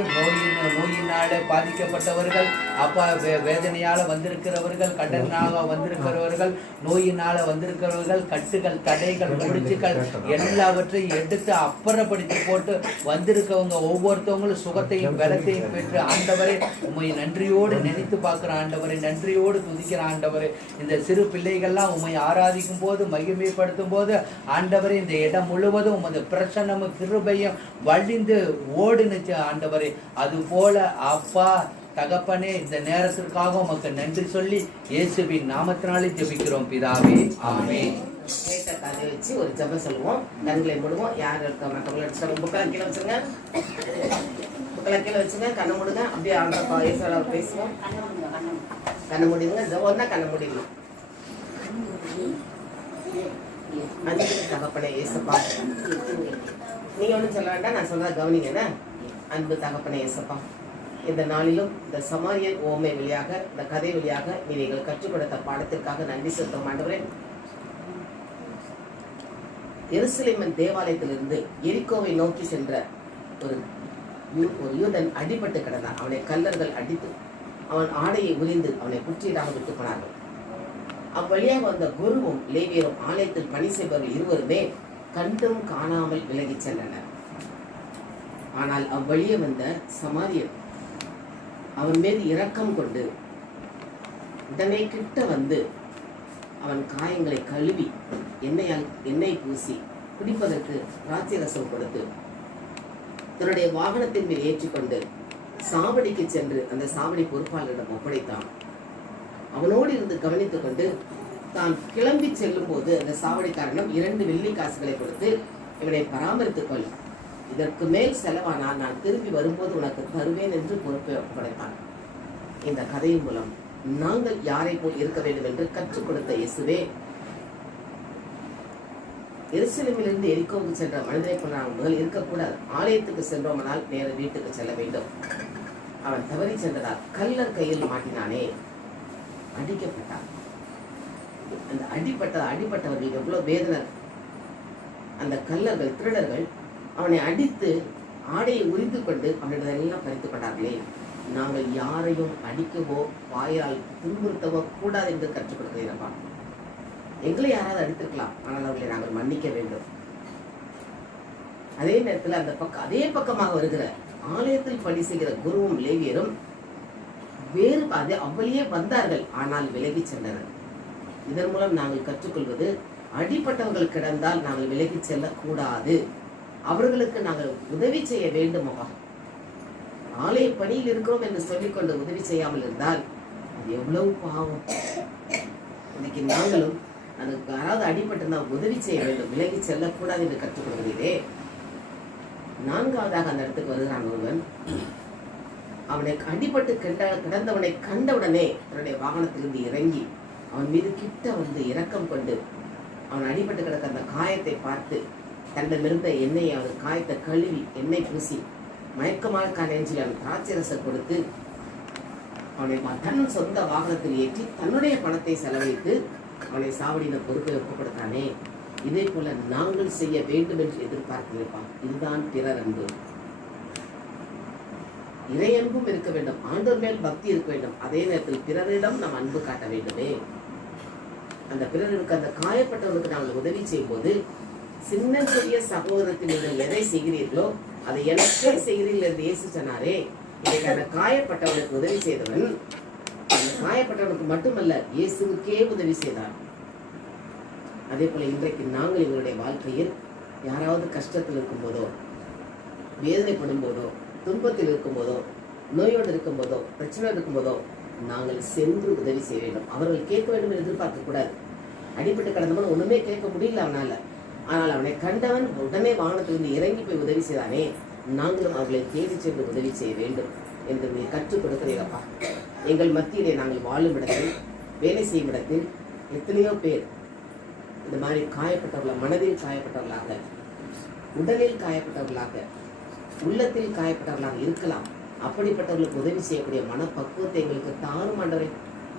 நோயினால பாதிக்கப்பட்டவர்கள், அப்பா, வேதனையால வந்திருக்கிறவர்கள், கடனாக வந்திருக்கிறவர்கள், நோயினால வந்திருக்கிறவர்கள், கட்டுகள், தடைகள், முடிச்சுகள் எல்லாவற்றையும் எடுத்து அப்புறப்படுத்தி போட்டு வந்திருக்கவங்க ஒவ்வொருத்தவங்களும் சுகத்தையும் பலத்தையும் பெற்று ஆண்டவரே உம்மை நன்றியோடு நினைத்து பார்க்கிற ஆண்டவரை, நன்றியோடு துதிக்கிற ஆண்டவரை. இந்த சிறு பிள்ளைகள்லாம் உம்மை ஆராதிக்கும் போது மகிமைப்படுத்தும் போது ஆண்டவரே இந்த இடம் முழுவதும் உமது பிரசன்னமும் கிருபையும் வழிந்து ஓடுனுச்சு ஆண்டவரே. அது போல அப்பா தகப்பனே, இந்த நேரத்திற்காக உமக்கு நன்றி சொல்லி இயேசுவின் நாமத்தினாலே ஜெபிக்கிறோம் பிதாவே, ஆமென். கேட்ட கதை வச்சு ஒரு ஜெபம் சொல்லுவோம். கண்களை மூடுவோம். யார் இருக்க மற்றவங்களை சொல்லுங்க. புக்கெல்லாம் கீழே வச்சுங்க. புக்கெல்லாம் கீழே வச்சுங்க. கண்ணை மூடுங்க. அப்படியே ஆண்டவர் பேசுவோம். கண்ணை மூடிடுங்க. ஜெபம்னா கண்ணை மூடிடணும். அன்பு தகப்பனே ஏசப்பா, நீங்க ஒன்றும் சொல்ல வேண்டாம், நான் சொன்னதை கவனிங்கன்னா. அன்பு தகப்பனே ஏசப்பா, இந்த நாளிலும் இந்த சமாரியன் ஓமை வழியாக, இந்த கதை வழியாக நீங்கள் கற்றுக் கொடுத்த பாடத்திற்காக நன்றி செலுத்தும் ஆண்டவரே. எருசலேமின் தேவாலயத்திலிருந்து எரிகோவை நோக்கி சென்ற ஒரு யூதன் அடிபட்டு கிடந்தான். அவனை கல்லர்கள் அடித்து அவன் ஆடையை உரிந்து அவனை குற்றீராக விட்டு போனார்கள். அவ்வழியாக வந்த குருவும் லேவியரும் ஆலயத்தில் பணி செய்பவர்கள் இருவருமே கண்டும் காணாமல் விலகி சென்றனர். ஆனால் அவ்வழியே வந்த சமாரியன் அவன் மீது இரக்கம் கொண்டு உடனே கிட்ட வந்து அவன் காயங்களை கழுவி எண்ணெய் பூசி குடிப்பதற்கு திராட்சை ரசம் கொடுத்து தன்னுடைய வாகனத்தின் மேல் ஏற்றிக்கொண்டு சாவடிக்கு சென்று அந்த சாவடி பொறுப்பாளரிடம் ஒப்படைத்தான். அவனோடு இருந்து கவனித்துக் கொண்டு தான் கிளம்பி செல்லும் போது அந்த சாவடிக்காரனிடம் 2 வெள்ளி காசுகளை கொடுத்து, இவனை பராமரித்துக் கொள், இதற்கு மேல் செலவானால் நான் திரும்பி வரும்போது உனக்கு தருவேன் என்று பொறுப்பை ஒப்படைத்தான். இந்த கதையின் மூலம் நாங்கள் யாரை போல் இருக்க வேண்டும் என்று கற்றுக் கொடுத்த இயேசுவே, எருசலேமிலிருந்து எரிகோவுக்கு சென்ற மனிதரை போல நாங்கள் முதல் இருக்கக்கூடாது. ஆலயத்துக்கு சென்றோமானால் நேர வீட்டுக்கு செல்ல வேண்டும். அவன் தவறி சென்றதால் கல்லர் கையில் மாட்டினானே, அடிக்கப்பட்டான். அந்த அடிப்பட்டவர்கள் எவ்வளவு வேதனை. அந்த கல்லர்கள், திருடர்கள் அவனை அடித்து ஆடையை உரித்து கொண்டு அவனிடமெல்லாம் பறித்துக் கொண்டார்களே. நாங்கள் யாரையும் அடிக்கவோ வாயால் துன்புறுத்தவோ கூடாது என்று கற்றுக் கொடுக்கிறீரப்பா. எங்களை யாராவது அடித்திருக்கலாம், ஆனால் அவர்களை நாங்கள் மன்னிக்க வேண்டும். அதே நேரத்தில் அந்த அதே பக்கமாக வருகிற ஆலயத்தில் பணி செய்கிற குருவும் லேவியரும் வேறு அவ்வளியே வந்தார்கள், ஆனால் விலகி சென்றனர். இதன் மூலம் நாங்கள் கற்றுக்கொள்வது, அடிப்பட்டவர்கள் கிடந்தால் நாங்கள் விலகி செல்லக்கூடாது, அவர்களுக்கு நாங்கள் உதவி செய்ய வேண்டும். ஆலய பணியில் இருக்கிறோம் என்று சொல்லிக்கொண்டு உதவி செய்யாமல் இருந்தால் அது எவ்வளவு பாவம். இன்னைக்கு நாங்களும் அதுக்கு யாராவது அடிபட்டிருந்தால் உதவி செய்ய வேண்டும், விலகி செல்லக்கூடாது என்று கற்றுக் கொடுக்கிறீரே. 4வதாக அந்த இடத்துக்கு வருகிறான் ஒருவன். அவனை அடிபட்டு கிடந்தவனை கண்டவுடனே தன்னுடைய வாகனத்திலிருந்து இறங்கி அவன் மீது கிட்ட வந்து இரக்கம் கொண்டு அவன் அடிபட்டு கிடக்க அந்த காயத்தை பார்த்து தன்னிடமிருந்த எண்ணெயை அவன் காயத்தை கழுவி எண்ணெய் பூசி மயக்கமான நெஞ்சில் அவன் திராட்சை ரசம் கொடுத்து அவனை தன் சொந்த வாகனத்தில் ஏற்றி தன்னுடைய பணத்தை செலவழித்து அவனை சாவடியின் பொறுப்பை ஒப்புக்கொடுத்தானே. இதே போல நாங்கள் செய்ய வேண்டும் என்று எதிர்பார்க்கிறேன். இதுதான் பிறர் அன்பு. இறையன்பும் இருக்க வேண்டும், ஆண்டவர் மேல் பக்தி இருக்க வேண்டும், அதே நேரத்தில் பிறரிடம் நாம் அன்பு காட்ட வேண்டுமே. அந்த பிறருக்கு, அந்த காயப்பட்டவர்களுக்கு நாங்கள் உதவி செய்யும் போது, சின்ன சிறிய சகோதரத்தில் நீங்கள் எதை செய்கிறீர்களோ அதை எனக்கே செய்கிறீர்கள் என்று இயேசு சொன்னாரே. இன்னைக்கு அந்த காயப்பட்டவனுக்கு உதவி செய்தவன் அந்த காயப்பட்டவனுக்கு மட்டுமல்ல, இயேசுவுக்கே உதவி செய்தார். அதே போல இன்றைக்கு நாங்கள் எங்களுடைய வாழ்க்கையில் யாராவது கஷ்டத்தில் இருக்கும் போதோ, வேதனைப்படும் போதோ, துன்பத்தில் இருக்கும் போதோ, நோயோடு இருக்கும் போதோ, பிரச்சனை இருக்கும் போதோ நாங்கள் சென்று உதவி செய்ய வேண்டும். அவர்கள் கேட்க வேண்டும் என்று எதிர்பார்க்க கூடாது. அடிபட்டு கிடந்தவன் ஒண்ணுமே கேட்க முடியல அவனால, ஆனால் அவனை கண்டவன் உடனே வாகனத்திலிருந்து இறங்கி போய் உதவி செய்தானே. நாங்களும் அவர்களை தேடி சென்று உதவி செய்ய வேண்டும் என்று நீ கற்றுக் கொடுக்கிறீரப்பா. எங்கள் மத்தியிலே நாங்கள் வாழும் இடத்தில், வேலை செய்யும் இடத்தில் எத்தனையோ பேர் இந்த மாதிரி காயப்பட்டவர்களாக, மனதில் காயப்பட்டவர்களாக, உடலில் காயப்பட்டவர்களாக, உள்ளத்தில் காயப்பட்டவர்களாக இருக்கலாம். அப்படிப்பட்டவர்களுக்கு உதவி செய்யக்கூடிய மனப்பக்குவத்தை எங்களுக்கு தாரும் ஆண்டவரே.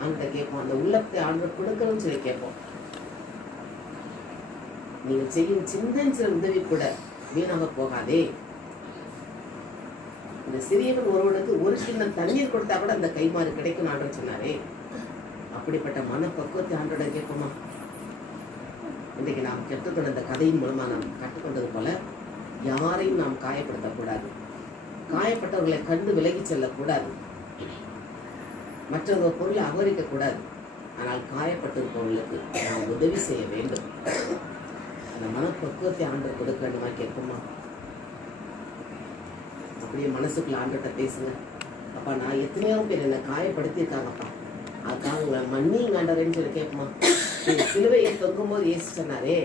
ஆண்ட கேட்போம், அந்த உள்ளத்தை ஆண்டவர் கொடுக்கணும்னு சொல்லி கேட்போம். நீங்கள் செய்யும் சின்ன உதவி கூட வீணாக போகாதே. இந்த சிறியவன் ஒருவனுக்கு ஒரு கிண்ணம் தண்ணீர் கொடுத்தா கூட அந்த கைமாறு கிடைக்கும் ஆண்டவர் சொன்னாரே. அப்படிப்பட்ட மனப்பக்குவத்தை ஆண்டோட கேட்போமா? இன்றைக்கு நாம் கற்றுக்கொண்ட இந்த கதையின் மூலமா நாம் கற்றுக்கொண்டது போல யாரையும் நாம் காயப்படுத்தக்கூடாது, காயப்பட்டவர்களை கண்டு விலகி செல்லக்கூடாது, மற்றவங்க பொருளை அபகரிக்க கூடாது. ஆனால் காயப்பட்டிருப்பவர்களுக்கு நாம் உதவி செய்ய வேண்டும். அந்த மனப்பக்குவத்தை ஆண்டவர் கொடுக்க வேண்டுமா கேட்போமா? அப்படியே மனசுக்குள்ள ஆண்டவர்கிட்ட பேசுங்க. அப்பா, நான் எத்தனையோ பேர் என்னை காயப்படுத்தியிருக்காங்கப்பா, அதுக்காக உங்களை மன்னிங்க ஆண்டவரேன்னு சொல்லி கேட்போமா? சிலுவையில் தொங்கும் போது இயேசு சொன்னாரே,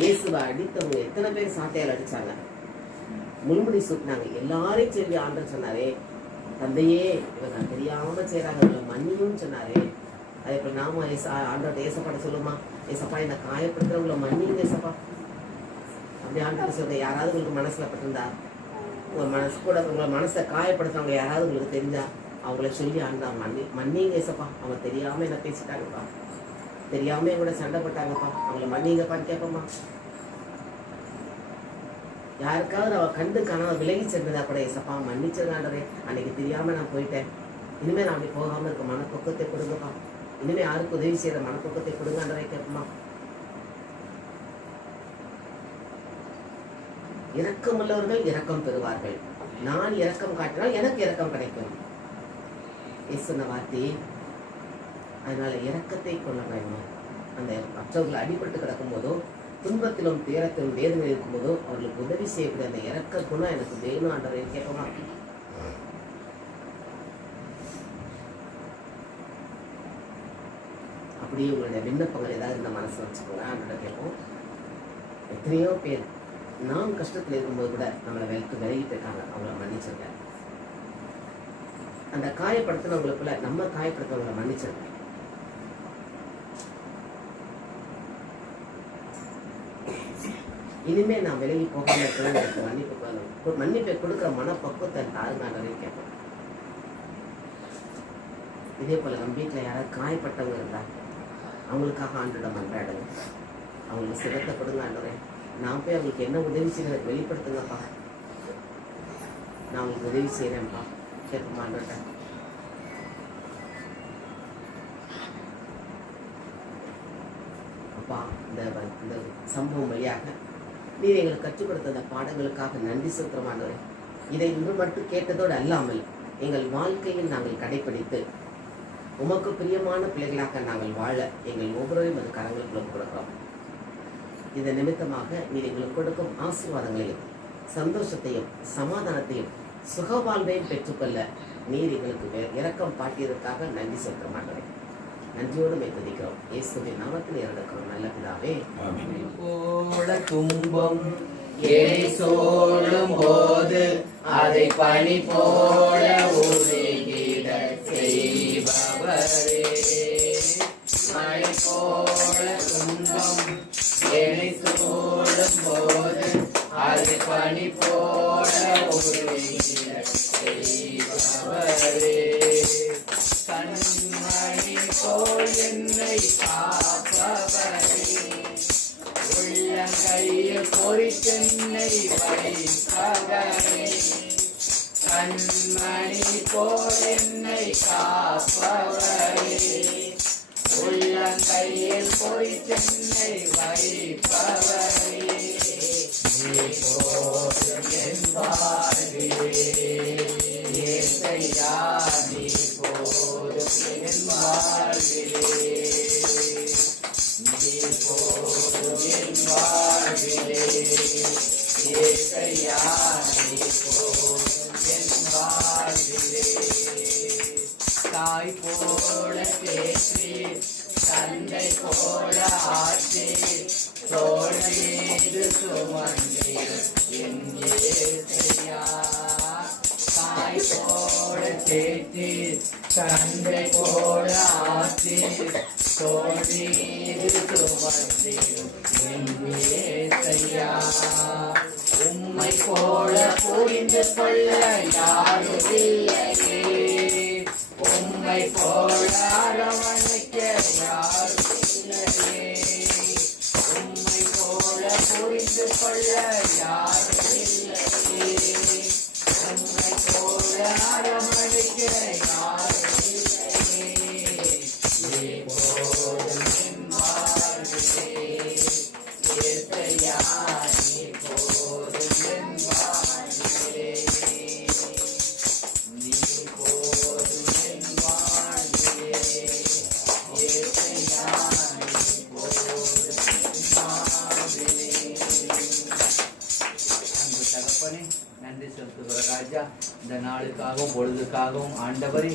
இயேசுவை அடித்தவங்க எத்தனை பேர் சாட்டையால் அடிச்சாங்க, முள்முடி சூட்டினாங்க, எல்லாரையும் சொல்லி ஆண்டவர் சொன்னாரே, தந்தையே இவங்க தெரியாம செய்யறாங்க, மன்னியும் சொன்னாரே. அதே போல நாம ஆண்டவர்கிட்ட ஏசப்பட சொல்லுமா, ஏசப்பா என்னை காயப்படுத்துறவங்கள மன்னிங்க ஏசப்பா. அப்படி ஆண்டு சொல்ற யாராவது உங்களுக்கு மனசுல பட்டிருந்தா, உங்க மனசு கூட உங்களை மனசை காயப்படுத்துறவங்க யாராவது உங்களுக்கு தெரிஞ்சா அவங்கள சொல்லி ஆண்டா மன்னிங்க ஏசப்பா. அவங்க தெரியாம என்ன பேசிட்டாங்கப்பா, தெரியாம என் கூட சண்டை போட்டாங்கப்பா, அவங்கள மன்னிங்கப்பான்னு கேட்போம்மா. யாருக்காவது அவ கண்டு காணாம விலகி சென்றதா கூட ஏசப்பா மன்னிச்சிருந்தாண்டே, அன்னைக்கு தெரியாம நான் போயிட்டேன், இனிமே நான் அப்படி போகாம இருக்க மனப்பக்குவத்தை கொடுங்கப்பா, இனிமே யாருக்கு உதவி செய்யற மனப்பக்குவத்தை கொடுங்கன்றதை கேட்போமா. இரக்கமுள்ளவர்கள் இரக்கம் பெறுவார்கள், நான் இரக்கம் காட்டினால் எனக்கு இரக்கம் கிடைக்கும் சொன்ன வார்த்தையே. அதனால இரக்கத்தை கொள்ள வேண்டும். அந்த மற்றவர்கள் அடிபட்டு கிடக்கும் போதோ, துன்பத்திலும் துயரத்திலும் வேதனை இருக்கும் போதோ அவர்களுக்கு உதவி செய்யக்கூடிய அந்த இரக்க குணம் எனக்கு வேணும் ஆண்டவரை கேட்போமா. அப்படியே உங்களுடைய விண்ணப்பங்கள் ஏதாவது இந்த மனசு வச்சுக்கோங்க, ஆண்டவரை கேட்போம். எத்தனையோ பேர் நாம் கஷ்டத்தில் இருக்கும்போது கூட நம்மளை விலகிட்டு இருக்காங்க, அவங்கள மன்னிச்சிருக்கேன். அந்த காயப்படுத்தினவங்களுக்குள்ள நம்ம காயப்படுத்தவங்களை மன்னிச்சிருக்கேன். இனிமே நான் விலகி போகாம இருக்கிறேன், மன்னிப்பை கொடுக்குற மனப்பக்குவத்தை தாருங்க கேட்பேன். இதே போல நம்ம வீட்டில் யாராவது காயப்பட்டவங்க இருந்தா அவங்களுக்காக ஆண்டோட மன்றாடுங்க, அவங்களுக்கு சிரத்தை கொடுங்க ஆண்டவரே. நான் போய் அவங்களுக்கு என்ன உதவி செய்ய வெளிப்படுத்துங்கப்பா, நான் உங்களுக்கு உதவி செய்யறேன்ப்பா கேட்போமான்ற. அப்பா இந்த சம்பவம் வழியாக நீர் எங்களுக்கு கற்றுக் கொடுத்த அந்த பாடங்களுக்காக நன்றி செலுத்துறோமாண்டவரே. இதை இன்று மட்டும் கேட்டதோடு அல்லாமல் எங்கள் வாழ்க்கையில் நாங்கள் கடைபிடித்து உமக்கு பிரியமான பிள்ளைகளாக நாங்கள் வாழ எங்கள் ஒவ்வொருவரையும் அது கரங்களுக்குள்ள கொடுக்கிறோம். இதன் நிமித்தமாக நீர் எங்களுக்கு கொடுக்கும் ஆசீர்வாதங்களையும் சந்தோஷத்தையும் சமாதானத்தையும் சுகவாழ்வையும் பெற்றுக்கொள்ள நீர் எங்களுக்கு இரக்கம் பாட்டியதற்காக நன்றி செலுத்த மாட்டேன். நன்றியோடு மெத்ததிக்கிறோம் இயேசுவின் நாமத்தில் இறந்துக்கிறோம் நல்ல பிதாவே. போல துன்பம் ஏழை சோழும் போது அதை பனி போல உருகிட செய்பவரே, மழை போல துன்பம் ஏழை சோழும் போது அதை பனி போல உருகிட செய்பவரே, கண்மணி போல் என்னை காப்பவரே, உள்ளங்கையில் பொறித்தென்னை வைப்பவரே, கண்மணி போல் என்னை காப்பவரே, உள்ளங்கையில் பொறித்தென்னை வைப்பவரே, நீ போதும் என் வாழ்விலே ஏசையா, நீ போதும் என் வாழ்விலே, நீ போதும் என் வாழ்விலே ஏசையா, நீ போதும் என் வாழ்விலே. தாய் போல பேசி தந்தை போல ஆட்சி தோள் மீது சுமந்து என் ஏசையா, தாய் போல பேசி தந்தை போல ஆட்சி தோள் மீது சுமந்து என் ஏசையா, உம்மை போல புரிந்து கொள்ள யாரும் இல்லையே, உம்மை போல அரவணைக்க யாரும் இல்லையே, உம்மை போல புரிந்து கொள்ள யாரும் இல்லையே, உம்மை போல அரவணைக்க யாரும் இல்லையே, நீ போதும் என் வாழ்விலே ஏசையா, நீ போதும் என் வாழ்விலே, நீ போதும் என் வாழ்விலே ஏசையா, நீ போதும் என் வாழ்விலே. அன்பு தகப்பனே, நன்றி செலுத்துகிற ராஜா. இந்த நாளுக்காகவும் பொழுதுக்காகவும் ஆண்டவரே,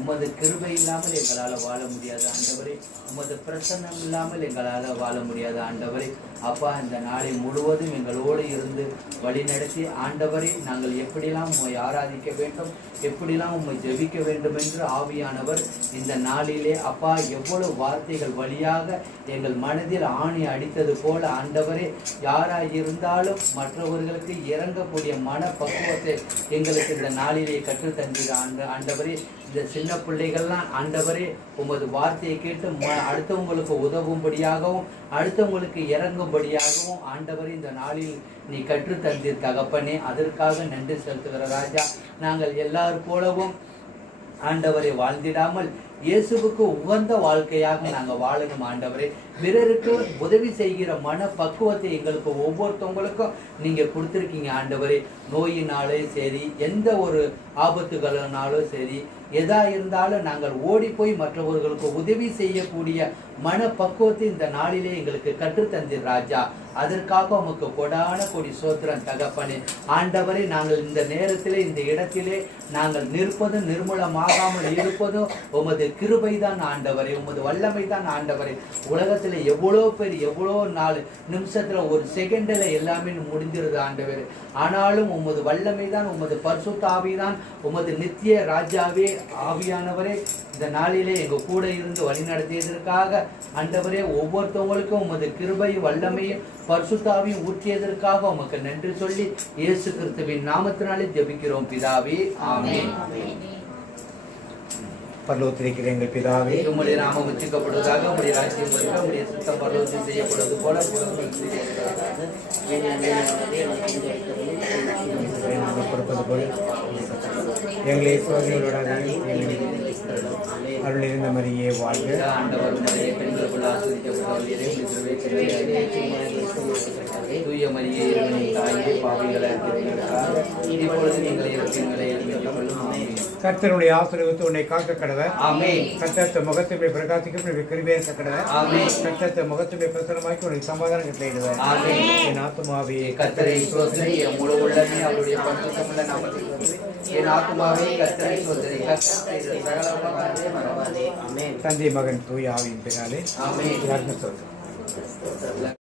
உமது கிருபை இல்லாமல் எங்களால் வாழ முடியாது ஆண்டவரே. உமது பிரசன்னம் இல்லாமல் எங்களால் வாழ முடியாது ஆண்டவரே. அப்பா, இந்த நாளை முழுவதும் எங்களோடு இருந்து வழிநடத்தி ஆண்டவரே, நாங்கள் எப்படிலாம் உம்மை ஆராதிக்க வேண்டும், எப்படிலாம் உம்மை ஜெபிக்க வேண்டும் என்று ஆவியானவர் இந்த நாளிலே அப்பா எவ்வளவு வார்த்தைகள் வழியாக எங்கள் மனதில் ஆணி அடித்தது போல ஆண்டவரே, யாராய் இருந்தாலும் மற்றவர்களுக்கு இறங்கக்கூடிய மன பக்குவத்தை எங்களுக்கு இந்த நாளிலே கற்றுத்தந்தீர் ஆண்டவரே. இந்த சின்ன பிள்ளைகள்லாம் ஆண்டவரே உமது வார்த்தையை கேட்டு அடுத்தவங்களுக்கு உதவும்படியாகவும் அடுத்தவங்களுக்கு இறங்கும்படியாகவும் ஆண்டவரே இந்த நாளில் நீ கற்றுத்தந்தீர் தகப்பனே. அதற்காக நன்றி செலுத்துகிற ராஜா. நாங்கள் எல்லாரும் போலவும் ஆண்டவரை வாழ்ந்திடாமல் இயேசுவுக்கு உகந்த வாழ்க்கையாக நாங்கள் வாழணும் ஆண்டவரே. பிறருக்கு உதவி செய்கிற மன பக்குவத்தை எங்களுக்கு ஒவ்வொருத்தவங்களுக்கும் நீங்க கொடுத்துருக்கீங்க ஆண்டவரே. நோயினாலே சரி, எந்த ஒரு ஆபத்துகளினாலும் சரி, எதா இருந்தாலும் நாங்கள் ஓடி போய் மற்றவர்களுக்கு உதவி செய்யக்கூடிய மன பக்குவத்தை இந்த நாளிலே எங்களுக்கு கற்றுத்தந்தீர் ராஜா. அதற்காக உமக்கு கொடான கொடி சோத்திரம் தகப்பனே. ஆண்டவரே, நாங்கள் இந்த நேரத்திலே இந்த இடத்திலே நாங்கள் நிற்பதும் நிர்மூலமாகாமல் இருப்பதும் உமது கிருபை தான் ஆண்டவரே, உமது வல்லமை தான் ஆண்டவரே. உலகத்தில் எவ்வளோ பேர் எவ்வளோ நாள் நிமிஷத்துல ஒரு செகண்டில் எல்லாமே முடிஞ்சிருது ஆண்டவரே. ஆனாலும் உமது வல்லமை தான், உமது பரிசுத்த ஆவி தான், உமது நித்திய ராஜாவே ஆவியானவரே இந்த நாளிலே எங்க கூட இருந்து வழி நடத்தியதற்காக ஆண்டவரே, ஒவ்வொருத்தவங்களுக்கும் உமது கிருபையும் வல்லமையும் பரிசுத்தாவையும் ஊற்றியதற்காக உமக்கு நன்றி சொல்லி இயேசு கிறிஸ்துவின் நாமத்தினாலே ஜெபிக்கிறோம் பிதாவே, ஆமென். பரலோகத்திலிருக்கிற எங்கள் பிதாவே, உம்முடைய நாமம் உச்சரிக்கப்படுவதாக, உம்முடைய ராஜ்யம் வருக, உம்முடைய சித்தம் பரலோகத்தில் செய்யப்படுவது போல கொடுப்பது போல எங்களை சோதனையோடாதையும் அருள் இருந்த மாதிரியே வாழ்க. ஆண்டவர் உம்முடைய பெண்களுக்குள் ஆசீர்வதிக்கப்பட்டவர்களே, தூய மரியே இறைவனின் தாயே, பாவிகளை இப்பொழுது நீங்கள் எங்களை அறிவித்துக் கொள்ளும். கர்த்தருடைய ஆசீர்வாதத்தை உன்னை காக்க கடவர். ஆமென். கர்த்தர் முகத்தை பிரகாசிக்கும் கிருபையை கடவர். ஆமென். கர்த்தர் முகத்தை பிரசன்னமாக்கி உனக்கு சமாதானம் கட்டளையிடுவார். ஆமென். என் ஆத்துமாவே கர்த்தரை ஸ்தோத்திரி, என் முழு உள்ளமே அவருடைய பரிசுத்தமுள்ள நாமத்தில் என் ஆத்துமாவே கர்த்தரை ஸ்தோத்திரி. கர்த்தர் சகலமும் மறவாதே. ஆமென். தந்தை மகன் தூய ஆவியின் பின்னாலே ஆமென். யாருன்னு சொல்றேன்.